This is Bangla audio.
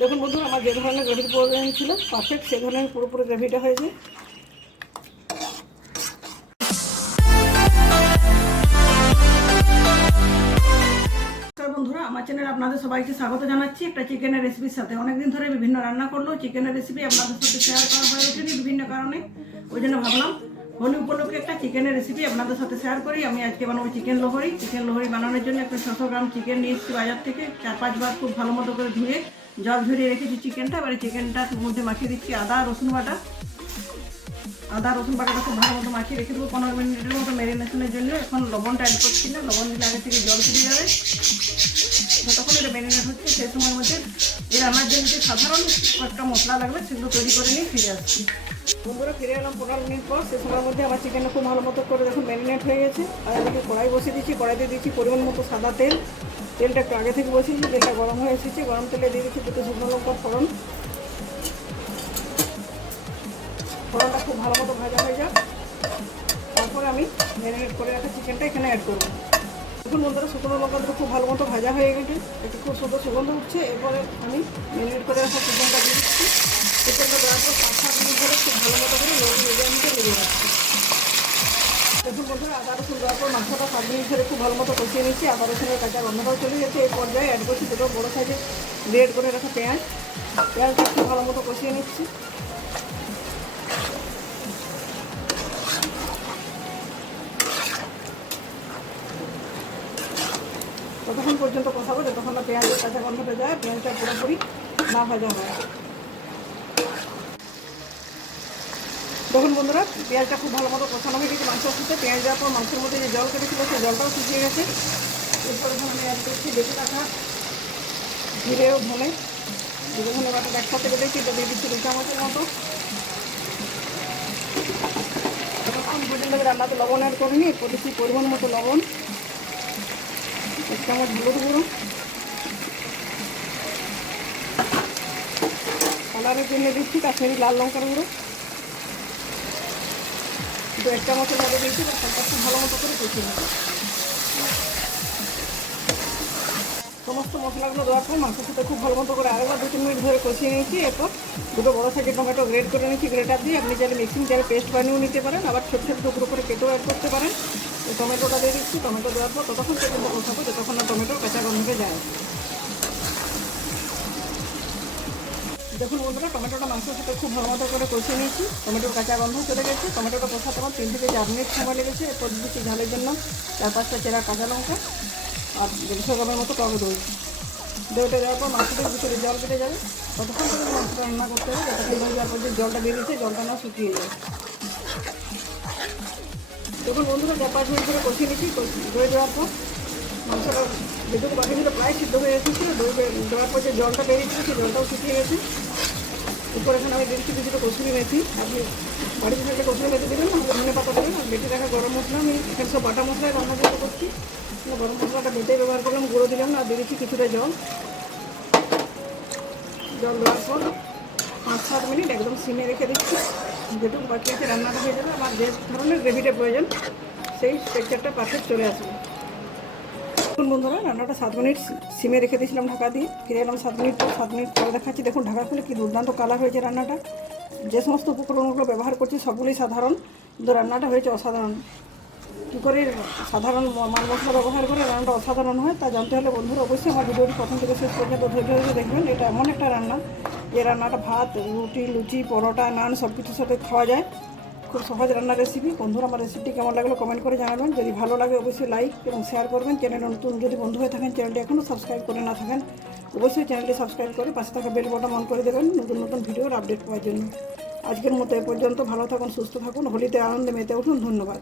দেখুন বন্ধুরা, আমার যে ধরনের গ্রেভির প্রয়োজন ছিল পারফেক্ট সেই ধরনের পুরোপুরি গ্রেভিটা হয়েছে। বন্ধুরা, আমার চ্যানেলে আপনাদের সবাইকে স্বাগত জানাচ্ছি একটা চিকেনের রেসিপির সাথে। অনেকদিন ধরে বিভিন্ন রান্না করলেও চিকেনের রেসিপি আপনাদের সাথে শেয়ার করা হয়ে ওঠেনি বিভিন্ন কারণে। ওই জন্য ভাবলাম হোলি উপলক্ষে একটা চিকেনের রেসিপি আপনাদের সাথে শেয়ার করি। আমি আজকে বানাবো চিকেন লোহরি। চিকেন লোহরি বানানোর জন্য একটা 600 গ্রাম চিকেন নিয়ে এসেছি বাজার থেকে। 4-5 বার খুব ভালো মতো করে ধুয়ে জল ঝরিয়ে রেখেছি চিকেনটা। এবারে চিকেনটার মধ্যে মাখিয়ে দিচ্ছি আদা রসুন বাটা। আদা রসুন বাটাটা খুব ভালো মতো মাখিয়ে রেখে দেবো 15 মিনিটের মতো ম্যারিনেশনের জন্য। এখন লবণটা অ্যাড করছি না, লবণ দিলে আগে থেকে জল ফিরে যাবে। যতক্ষণ এটা ম্যারিনেট হচ্ছে সেই সময়ের মধ্যে এই রান্নার জন্য যে সাধারণ একটা মশলা লাগবে সেগুলো তৈরি করে নিয়ে ফিরে আসছি। বন্ধুরা, ফিরে এলাম 15 মিনিট পর। সেই সময়ের মধ্যে আমার চিকেনটা খুব ভালো মতো করে দেখুন ম্যারিনেট হয়ে গেছে। আর এদিকে কড়াই বসিয়ে দিচ্ছি। কড়াইতে দিচ্ছি পরিমাণ মতো সাদা তেল। তেলটা একটু আগে থেকে বসিয়েছি, তেলটা গরম হয়ে এসেছে। গরম তেলে দিয়ে দিচ্ছি 2 শুকনো লঙ্কার ফোড়ন। ফোড়নটা খুব ভালো মতো ভাজা হয়ে যাক, তারপরে আমি ম্যারিনেট করে রাখা চিকেনটা এখানে অ্যাড করবো। দেখুন বন্ধুরা, শুকনো লঙ্কা দুটো খুব ভালো মতো ভাজা হয়ে গেছে, একটু খুব সুন্দর সুগন্ধ উঠছে। এরপরে আমি ম্যারিনেট করে রাখা চিকেনটা দিয়ে দিচ্ছি। চিকেনটা দেওয়ার পর 5-7 মিনিট ধরে খুব ভালো মতো করে লো মিডিয়ামে লেগে যাচ্ছে। দেখুন বন্ধুরা, আদা রসুন দেওয়ার পর মাংসটা 7 মিনিট ধরে খুব ভালো মতো কষিয়ে নিচ্ছি। আদা রসুনের কাঁচা গন্ধটাও চলে গেছে। এই পর্যায়ে অ্যাড করছি 2 বড়ো সাইজে গ্রেড করে রাখা পেঁয়াজ। পেঁয়াজটা খুব ভালো মতো কষিয়ে নিচ্ছি। ততক্ষণ পর্যন্ত কষাবো যতক্ষণ না পেঁয়াজের কাঁচা গন্ধটা যায়, পেঁয়াজটা পুরোপুরি না ভাজা হয়। দেখুন বন্ধুরা, পেঁয়াজটা খুব ভালো মতো কষানো হয়ে গেছে মাংসের সাথে। পেঁয়াজ দেওয়ার পর মাংসের মধ্যে যে জল কেটেছিল সেই জলটাও শুকিয়ে গেছে। এরপর এখন আমি অ্যাড করছি বেটে রাখা জিরে ও ধনে। জিরে ধনে বাটাটা একসাথে বেটেছি, এটা দিয়ে দিচ্ছি 2 চামচের মতো। ততক্ষণ পর্যন্ত আমি রান্নাতে লবণ অ্যাড করিনি। দিচ্ছি পরিমাণ মতো লবণ, 1 চামচ হলুদ গুঁড়ো, কালারের জন্য দিচ্ছি কাশ্মীরি লাল লঙ্কার গুঁড়ো 1 চামচের মতো দিচ্ছি। তারপর খুব ভালো মতো করে কষিয়ে নেব। সমস্ত মশলাগুলো দেওয়ার পর মাংসের সাথে খুব ভালো মতো করে আরেকবার 2-3 মিনিট ধরে কষিয়ে নিয়েছি। এরপর 2 বড়ো সাইজের টমেটো গ্রেড করে নিয়েছি। গ্রেটার দিয়ে আপনি চাইলে মিক্সিং চাইলে পেস্ট বানিয়েও নিতে পারেন, আবার ছোট ছোট টুকরো করে কেটেও অ্যাড করতে পারেন। এই টমেটোটা দিয়ে দিচ্ছি। টমেটো দেওয়ার পর ততক্ষণ পর্যন্ত কষাবো যতক্ষণ না টমেটোর কাঁচা গন্ধে যায়। দেখুন বন্ধুরা, টমেটোটা মাংসের সাথে খুব ভালো মতো করে কষিয়ে নিয়েছি। টমেটোর কাঁচা গন্ধ চলে গেছে। টমেটোটা কষাতে আমার 3 থেকে 4 মিনিট সময় লেগেছে। এরপর দিচ্ছি ঝালের জন্য 4-5টা চেরা কাঁচা লঙ্কা আর 150 গ্রামের মতো টক দই। দইটা দেওয়ার পর মাংসটার ভিতরে জল কেটে যাবে। ততক্ষণ করে মাংসটা রান্না করতে হবে যতক্ষণ দই দেওয়ার পর যে জলটা বেরিয়েছে জলটা না শুকিয়ে যায়। দেখুন বন্ধুরা, 4-5 মিনিট ধরে কষিয়ে নিচ্ছি। দই দেওয়ার পর মাংসটা যেটুকু বাকি ছিল প্রায় সিদ্ধ হয়ে এসেছিলো। দই দেওয়ার পর যে জলটা বেরিয়েছিল সেই জলটাও শুকিয়ে গেছে। এরপর এখন আমি দিচ্ছি কিছুটা কসুরি মেথি। আপনি বাড়িতে থাকলে কসুরি মেথি দেবেন, না ধনে পাতা দেবেন। আর বেটে রাখা গরম মশলা, আমি এখানে সব বাটা মশলায় রান্না করতে করছি। গরম মশলাটা বেটে ব্যবহার করলাম, গুঁড়ো দিলাম না। আর দিয়েছি কিছুটা জল। জল দেওয়ার পর 5-7 মিনিট একদম সিমে রেখে দিচ্ছি। যেটুকু বাকি আছে রান্নাটা হয়ে যাবে। আমার যে ধরনের গ্রেভিটা প্রয়োজন সেই টেক্সচারটা পারফেক্ট চলে আসবে। দেখুন বন্ধুরা, রান্নাটা 7 মিনিট সিমে রেখে দিয়েছিলাম ঢাকা দিয়ে। ফিরে এলাম 7 মিনিট পর। 7 মিনিট পরে দেখাচ্ছি। দেখুন ঢাকা খুলে কি দুর্দান্ত কালার হয়েছে রান্নাটা। যে সমস্ত উপকরণগুলো ব্যবহার করছি সবগুলোই সাধারণ, কিন্তু রান্নাটা হয়েছে অসাধারণ। কী করে সাধারণ মাল মশলা ব্যবহার করে রান্নাটা অসাধারণ হয় তা জানতে হলে বন্ধুরা অবশ্যই আমার ভিডিওটি প্রথম থেকে শেষ পর্যন্ত ধৈর্য ধরে দেখবেন। এটা এমন একটা রান্না, এই রান্নাটা ভাত, রুটি, লুচি, পরোটা, নান সব কিছুর সাথে খাওয়া যায়। খুব সহজ রান্নার রেসিপি। বন্ধুরা, আমার রেসিপিটি কেমন লাগলো কমেন্ট করে জানাবেন। যদি ভালো লাগে অবশ্যই লাইক এবং শেয়ার করবেন। চ্যানেলে নতুন যদি বন্ধু হয়ে থাকেন, চ্যানেলটি এখনও সাবস্ক্রাইব করে না থাকেন অবশ্যই চ্যানেলটি সাবস্ক্রাইব করে পাশে থাকা বেল বাটন অন করে দেবেন নতুন নতুন ভিডিওর আপডেট পাওয়ার জন্য। আজকের মতো এ পর্যন্ত। ভালো থাকুন, সুস্থ থাকুন, হোলিতে আনন্দে মেতে উঠুন। ধন্যবাদ।